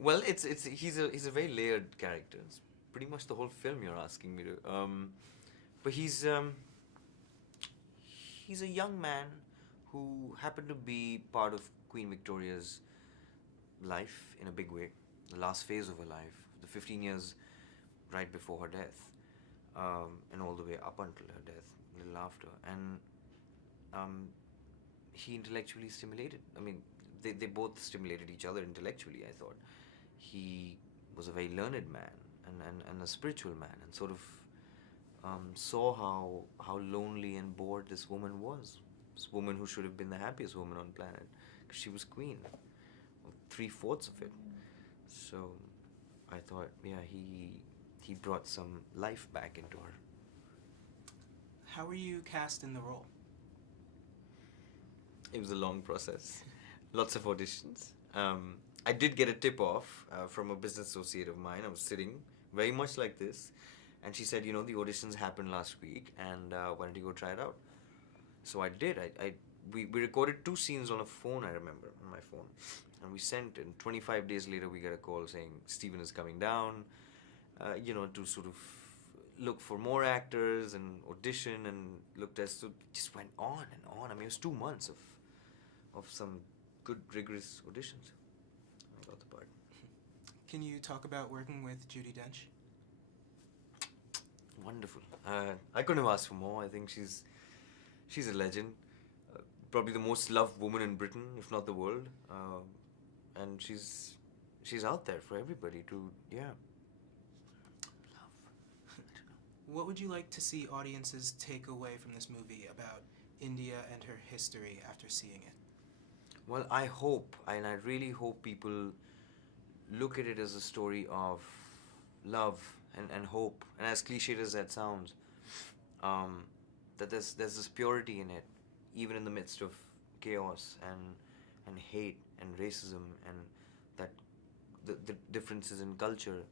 Well, he's a very layered character. It's pretty much the whole film you're asking me to. But he's a young man who happened to be part of Queen Victoria's life in a big way, the last phase of her life, the 15 years right before her death, and all the way up until her death, a little after. And he intellectually stimulated. I mean, they both stimulated each other intellectually, I thought. He was a very learned man and a spiritual man, and sort of saw how lonely and bored this woman was. This woman who should have been the happiest woman on planet, because she was queen, of 3/4 of it. So I thought, yeah, he brought some life back into her. How were you cast in the role? It was a long process, lots of auditions. I did get a tip off from a business associate of mine. I was sitting very much like this, and she said, the auditions happened last week, and why don't you go try it out? So I did. We recorded 2 scenes on a phone, I remember, on my phone. And we sent, and 25 days later we get a call saying Stephen is coming down, to sort of look for more actors and audition, and looked at, so it just went on and on. I mean, it was 2 months of some good, rigorous auditions. I got the part. Can you talk about working with Judi Dench? Wonderful. I couldn't have asked for more. I think she's a legend. Probably the most loved woman in Britain, if not the world. And she's out there for everybody to, yeah. Love. I don't know. What would you like to see audiences take away from this movie about India and her history after seeing it? Well, I hope, and I really hope people look at it as a story of love and hope. And as cliched as that sounds, that there's this purity in it, even in the midst of chaos and hate and racism, and that the differences in culture,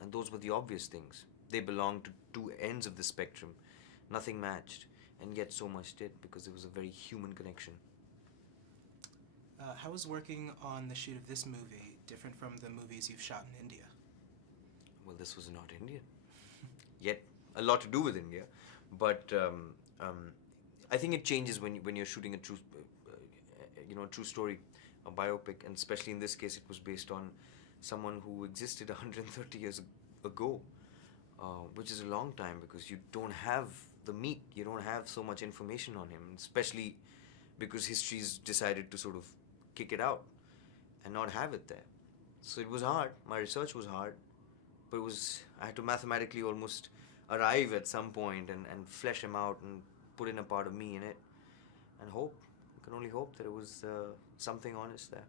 and those were the obvious things. They belonged to 2 ends of the spectrum. Nothing matched, and yet so much did, because it was a very human connection. How is working on the shoot of this movie different from the movies you've shot in India? Well, this was not Indian. Yet a lot to do with India, but I think it changes when you're shooting a true story, a biopic, and especially in this case, it was based on someone who existed 130 years ago, which is a long time, because you don't have the meat, you don't have so much information on him, especially because history's decided to sort of kick it out and not have it there. So it was hard. My research was hard, but I had to mathematically almost arrive at some point and flesh him out and put in a part of me in it, and hope. I can only hope that it was something honest there.